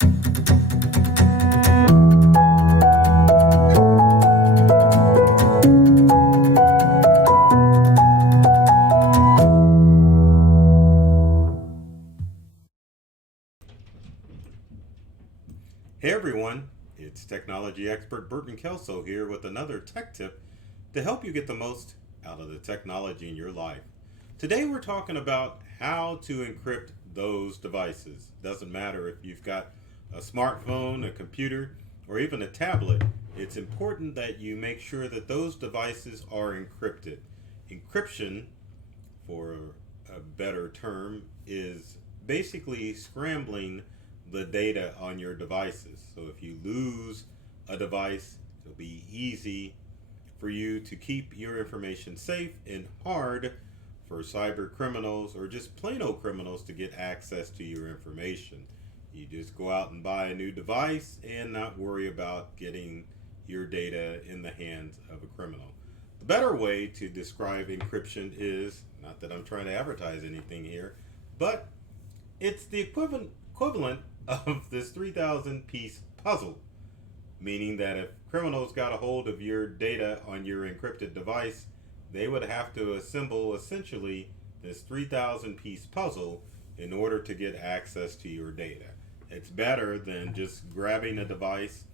Hey everyone, it's technology expert Burton Kelso here with another tech tip to help you get the most out of the technology in your life. Today we're talking about how to encrypt those devices. Doesn't matter if you've got a smartphone, a computer, or even a tablet, it's important that you make sure that those devices are encrypted. Encryption, for a better term, is basically scrambling the data on your devices. So if you lose a device, it'll be easy for you to keep your information safe and hard for cyber criminals or just plain old criminals to get access to your information. You just go out and buy a new device and not worry about getting your data in the hands of a criminal. The better way to describe encryption is, not that I'm trying to advertise anything here, but it's the equivalent of this 3,000 piece puzzle, meaning that if criminals got a hold of your data on your encrypted device, they would have to assemble essentially this 3,000 piece puzzle in order to get access to your data. It's better than just grabbing a device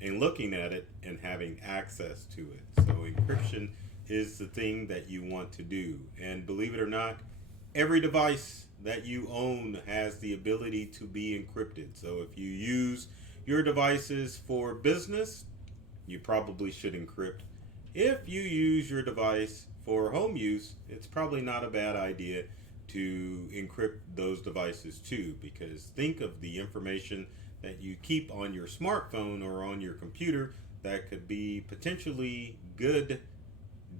and looking at it and having access to it. So encryption is the thing that you want to do. And believe it or not, every device that you own has the ability to be encrypted. So if you use your devices for business, you probably should encrypt. If you use your device for home use, it's probably not a bad idea to encrypt those devices too, because think of the information that you keep on your smartphone or on your computer that could be potentially good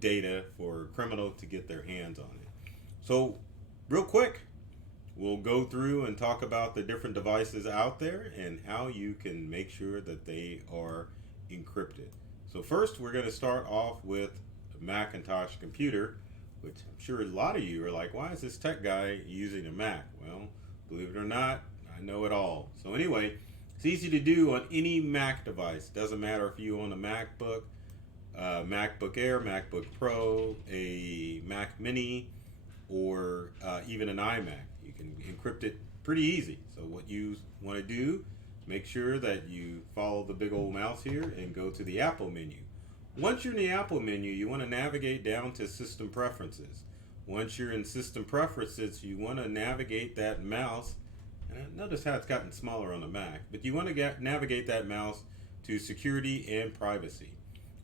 data for a criminal to get their hands on it. So real quick, we'll go through and talk about the different devices out there and how you can make sure that they are encrypted. So first, we're going to start off with a Macintosh computer, which I'm sure a lot of you are like, why is this tech guy using a Mac? Well, believe it or not, I know it all. So anyway, it's easy to do on any Mac device. Doesn't matter if you own a MacBook, MacBook Air, MacBook Pro, a Mac Mini, or even an iMac. You can encrypt it pretty easy. So what you want to do, make sure that you follow the big old mouse here and go to the Apple menu. Once you're in the Apple menu, you want to navigate down to System Preferences. Once you're in System Preferences, you want to navigate that mouse. And notice how it's gotten smaller on the Mac, but you want to navigate that mouse to Security and Privacy.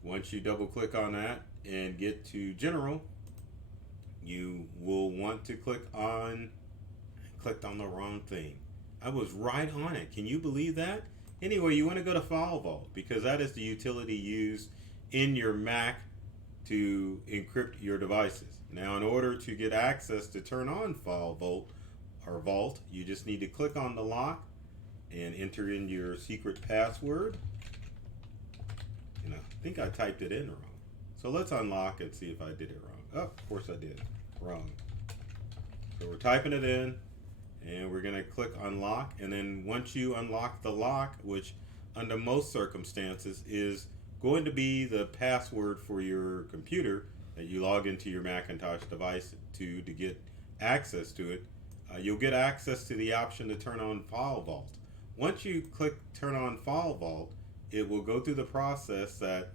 Once you double click on that and get to General, you will want to clicked on the wrong thing. I was right on it. Can you believe that? Anyway, you want to go to File Vault because that is the utility used in your Mac to encrypt your devices. Now, in order to get access to turn on File Vault or Vault, you just need to click on the lock and enter in your secret password. And I think I typed it in wrong. So let's unlock and see if I did it wrong. Oh, of course I did. Wrong. So we're typing it in and we're going to click unlock, and then once you unlock the lock, which under most circumstances is going to be the password for your computer that you log into your Macintosh device to get access to it, you'll get access to the option to turn on File Vault. Once you click turn on File Vault, it will go through the process that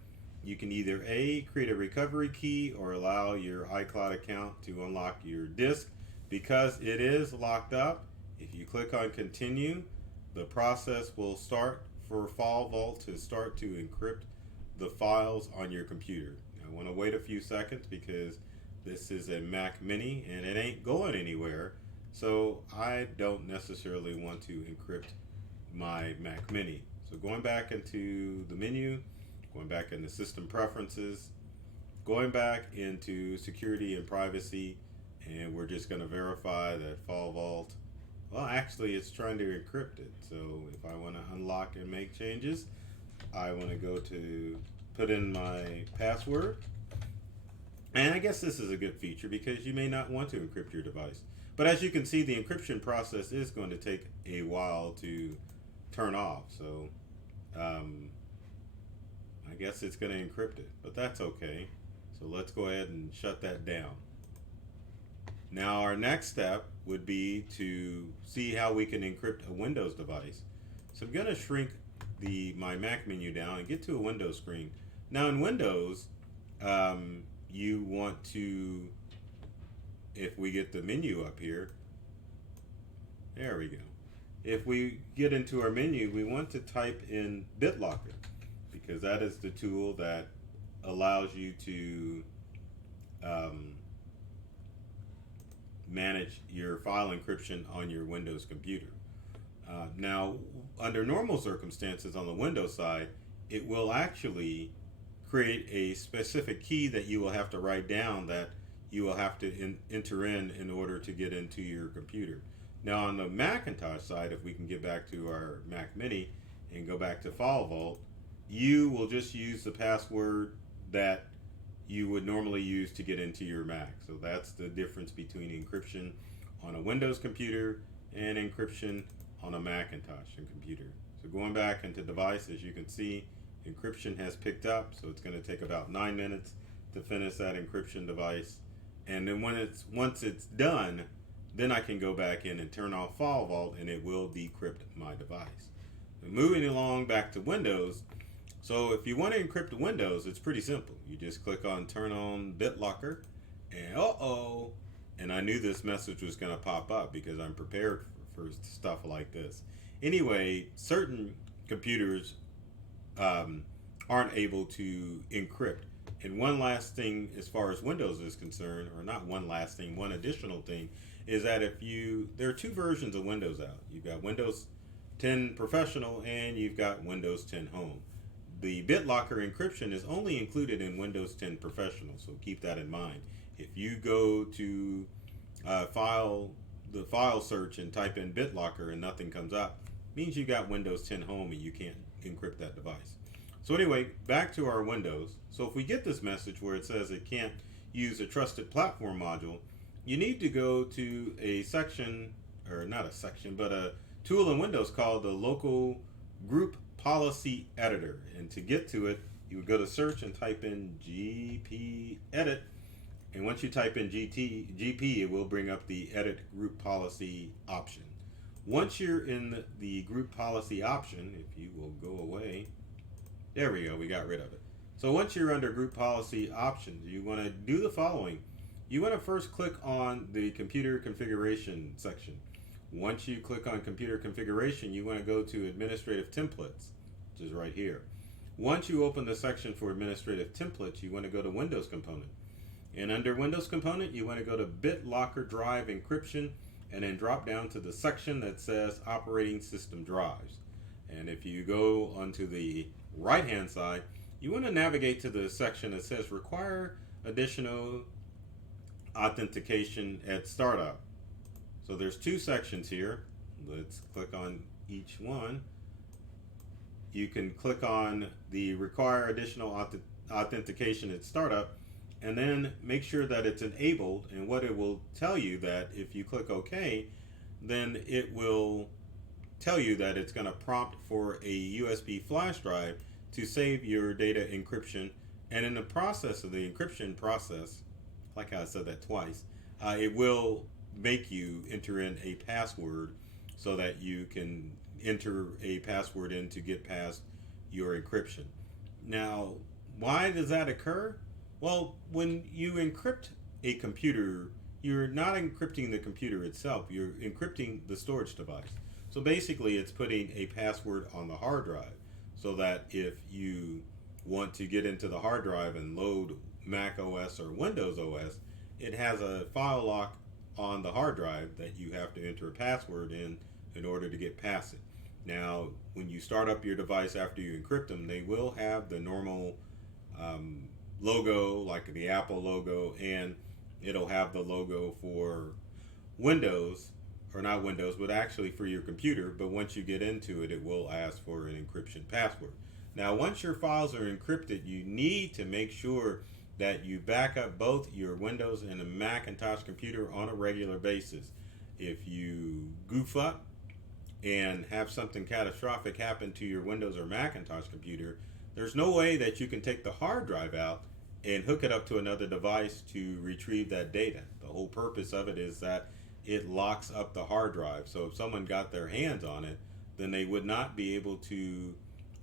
you can either A, create a recovery key or allow your iCloud account to unlock your disk. Because it is locked up, if you click on continue, the process will start for File Vault to start to encrypt the files on your computer. I want to wait a few seconds because this is a Mac Mini and it ain't going anywhere, so I don't necessarily want to encrypt my Mac Mini. So going back into the menu, going back into System Preferences, going back into Security and Privacy, and we're just going to verify that File Vault, well, actually it's trying to encrypt it. So if I want to unlock and make changes, I want to go to put in my password. And I guess this is a good feature because you may not want to encrypt your device. But as you can see, the encryption process is going to take a while to turn off. So I guess it's going to encrypt it, but that's okay. So let's go ahead and shut that down. Now our next step would be to see how we can encrypt a Windows device. So I'm going to shrink my Mac menu down and get to a Windows screen. Now in Windows, you want to, if we get the menu up here, there we go. If we get into our menu, we want to type in BitLocker, because that is the tool that allows you to manage your file encryption on your Windows computer. Now, under normal circumstances on the Windows side, it will actually create a specific key that you will have to write down, that you will have to enter in order to get into your computer. Now on the Macintosh side, if we can get back to our Mac Mini and go back to FileVault, you will just use the password that you would normally use to get into your Mac. So that's the difference between encryption on a Windows computer and encryption on a Macintosh computer. So going back into device, as you can see, encryption has picked up, so it's going to take about 9 minutes to finish that encryption device. And then once it's done, then I can go back in and turn off FileVault, and it will decrypt my device. And moving along back to Windows, so if you want to encrypt Windows, it's pretty simple. You just click on Turn on BitLocker, and and I knew this message was going to pop up because I'm prepared for stuff like this. Anyway, certain computers aren't able to encrypt. And one last thing as far as Windows is concerned, or not one last thing, one additional thing, is that there are two versions of Windows out. You've got Windows 10 Professional and you've got Windows 10 Home. The BitLocker encryption is only included in Windows 10 Professional, so keep that in mind. If you go to the file search and type in BitLocker and nothing comes up, it means you got Windows 10 Home and you can't encrypt that device. So anyway, back to our Windows. So if we get this message where it says it can't use a trusted platform module, you need to go to a section, or not a section, but a tool in Windows called the Local Group Policy Editor. And to get to it, you would go to search and type in GP Edit. And once you type in GP, it will bring up the Edit Group Policy option. Once you're in the Group Policy option, if you will go away, there we go, we got rid of it. So once you're under Group Policy options, you want to do the following. You want to first click on the Computer Configuration section. Once you click on Computer Configuration, you want to go to Administrative Templates, which is right here. Once you open the section for Administrative Templates, you want to go to Windows Component. And under Windows Component, you want to go to BitLocker Drive Encryption, and then drop down to the section that says Operating System Drives. And if you go onto the right-hand side, you want to navigate to the section that says Require Additional Authentication at Startup. So there's two sections here. Let's click on each one. You can click on the Require Additional Authentication at Startup, and then make sure that it's enabled. And what it will tell you, that if you click OK, then it will tell you that it's going to prompt for a USB flash drive to save your data encryption. And in the process of the encryption process, like I said that twice, it will make you enter in a password so that you can enter a password in to get past your encryption. Now, why does that occur? Well, when you encrypt a computer, you're not encrypting the computer itself, you're encrypting the storage device. So basically it's putting a password on the hard drive, so that if you want to get into the hard drive and load Mac OS or Windows OS, it has a file lock on the hard drive that you have to enter a password in order to get past it. Now, when you start up your device after you encrypt them, they will have the normal logo, like the Apple logo, and it'll have the logo for Windows, or not Windows, but actually for your computer. But once you get into it, it will ask for an encryption password. Now, once your files are encrypted, you need to make sure that you back up both your Windows and a Macintosh computer on a regular basis. If you goof up and have something catastrophic happen to your Windows or Macintosh computer, there's no way that you can take the hard drive out and hook it up to another device to retrieve that data. The whole purpose of it is that it locks up the hard drive. So if someone got their hands on it, then they would not be able to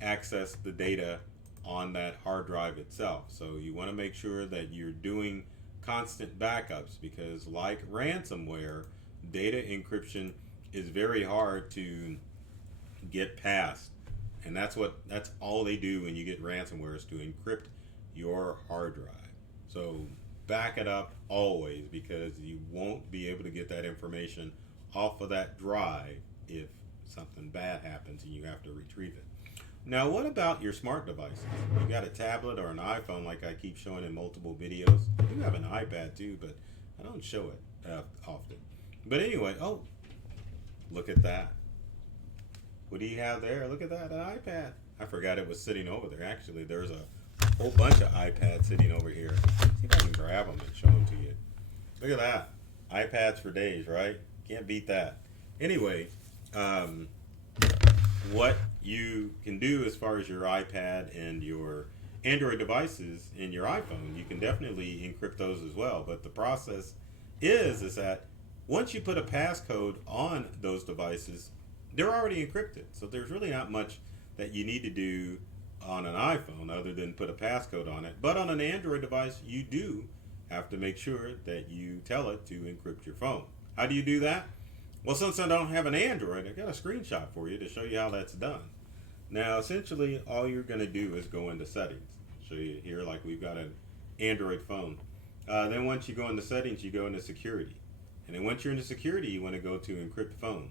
access the data on that hard drive itself. So you want to make sure that you're doing constant backups, because like ransomware, data encryption is very hard to get past. And that's all they do when you get ransomware, is to encrypt your hard drive. So back it up always, because you won't be able to get that information off of that drive if something bad happens and you have to retrieve it. Now, what about your smart devices? You got a tablet or an iPhone, like I keep showing in multiple videos. I do have an iPad too, but I don't show it often. But anyway, oh, look at that. What do you have there? Look at that, an iPad. I forgot it was sitting over there. Actually, there's a whole bunch of iPads sitting over here. See if I can grab them and show them to you. Look at that. iPads for days, right? Can't beat that. Anyway, what you can do as far as your iPad and your Android devices and your iPhone, you can definitely encrypt those as well. But the process is that once you put a passcode on those devices, they're already encrypted. So there's really not much that you need to do on an iPhone other than put a passcode on it. But on an Android device, you do have to make sure that you tell it to encrypt your phone. How do you do that? Well, since I don't have an Android, I got a screenshot for you to show you how that's done. Now, essentially, all you're going to do is go into settings. I'll show you here, like we've got an Android phone. Then once you go into settings, you go into security. And then once you're into security, you want to go to encrypt phone.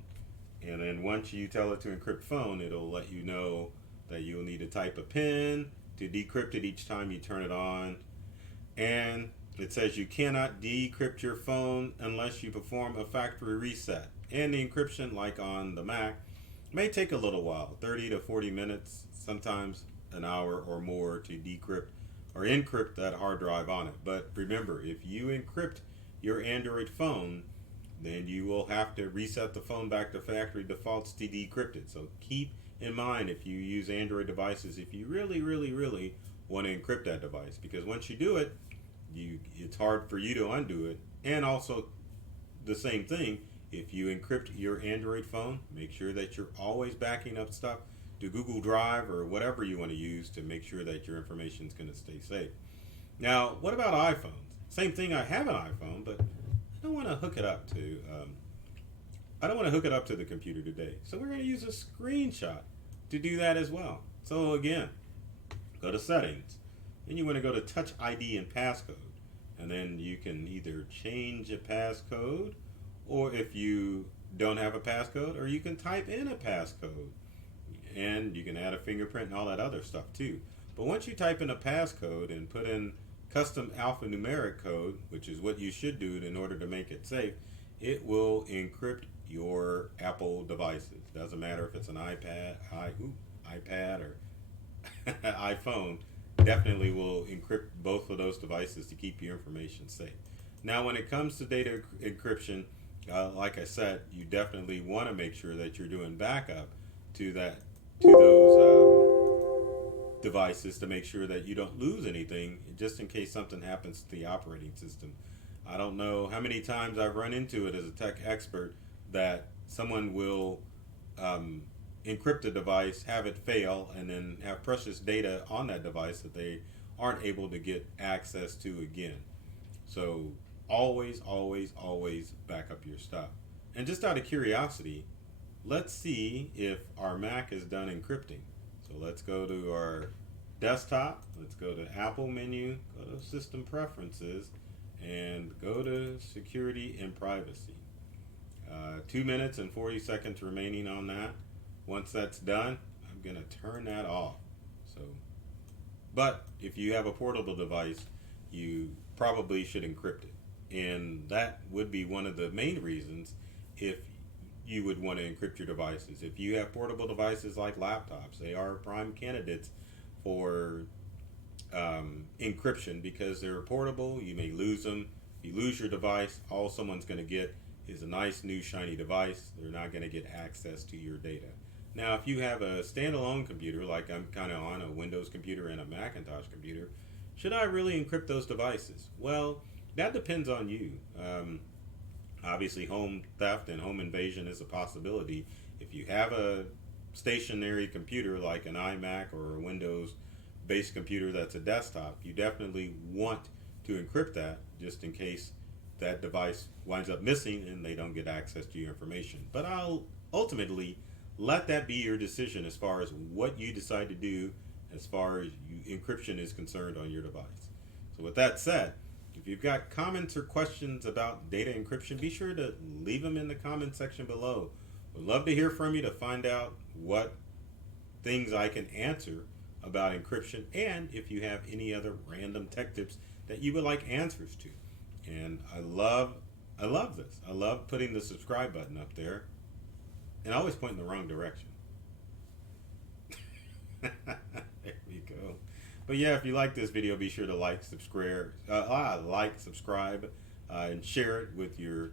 And then once you tell it to encrypt phone, it'll let you know that you'll need to type a PIN to decrypt it each time you turn it on. And it says you cannot decrypt your phone unless you perform a factory reset. And the encryption, like on the Mac, may take a little while, 30 to 40 minutes, sometimes an hour or more to decrypt or encrypt that hard drive on it. But remember, if you encrypt your Android phone, then you will have to reset the phone back to factory defaults to decrypt it. So keep in mind, if you use Android devices, if you really, really, really want to encrypt that device, because once you do it, it's hard for you to undo it. And also the same thing, if you encrypt your Android phone, make sure that you're always backing up stuff to Google Drive or whatever you want to use to make sure that your information is going to stay safe. Now, what about iPhones? Same thing, I have an iPhone, but I don't want to hook it up to the computer today. So we're going to use a screenshot to do that as well. So again, go to settings. Then you want to go to Touch ID and passcode. And then you can either change a passcode, or if you don't have a passcode, or you can type in a passcode. And you can add a fingerprint and all that other stuff too. But once you type in a passcode and put in custom alphanumeric code, which is what you should do in order to make it safe, it will encrypt your Apple devices. Doesn't matter if it's an iPad or iPhone, definitely will encrypt both of those devices to keep your information safe. Now, when it comes to data encryption, like I said, you definitely want to make sure that you're doing backup to those devices to make sure that you don't lose anything, just in case something happens to the operating system. I don't know how many times I've run into it as a tech expert that someone will encrypt a device, have it fail, and then have precious data on that device that they aren't able to get access to again. So always, always, always back up your stuff. And just out of curiosity, let's see if our Mac is done encrypting. So let's go to our desktop, let's go to Apple menu, go to System Preferences, and go to Security and Privacy. 2 minutes and 40 seconds remaining on that. Once that's done, I'm going to turn that off. But if you have a portable device, you probably should encrypt it. And that would be one of the main reasons if you would want to encrypt your devices. If you have portable devices like laptops, they are prime candidates for encryption because they're portable. You may lose them. If you lose your device, all someone's going to get is a nice new shiny device. They're not going to get access to your data. Now, if you have a standalone computer, like I'm kind of on a Windows computer and a Macintosh computer, should I really encrypt those devices? Well, that depends on you. Obviously, home theft and home invasion is a possibility. If you have a stationary computer like an iMac or a Windows based computer that's a desktop, you definitely want to encrypt that just in case that device winds up missing and they don't get access to your information. But I'll ultimately let that be your decision as far as what you decide to do as far as encryption is concerned on your device. So with that said, if you've got comments or questions about data encryption, be sure to leave them in the comment section below. We'd love to hear from you to find out what things I can answer about encryption, and if you have any other random tech tips that you would like answers to. And I love this. I love putting the subscribe button up there, and I always point in the wrong direction. There we go. But yeah, if you like this video, be sure to like, subscribe, and share it with your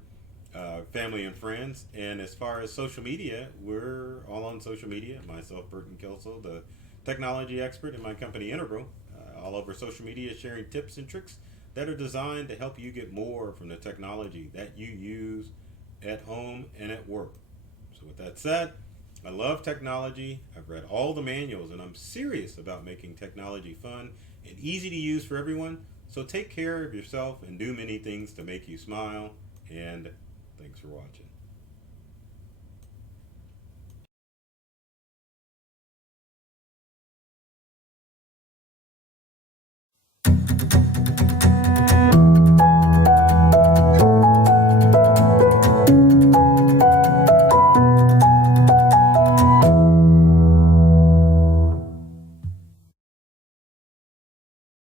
family and friends. And as far as social media, we're all on social media. Myself, Burton Kelso, the technology expert, in my company Integral, all over social media, sharing tips and tricks that are designed to help you get more from the technology that you use at home and at work. So with that said, I love technology. I've read all the manuals, and I'm serious about making technology fun and easy to use for everyone. So take care of yourself and do many things to make you smile. And thanks for watching.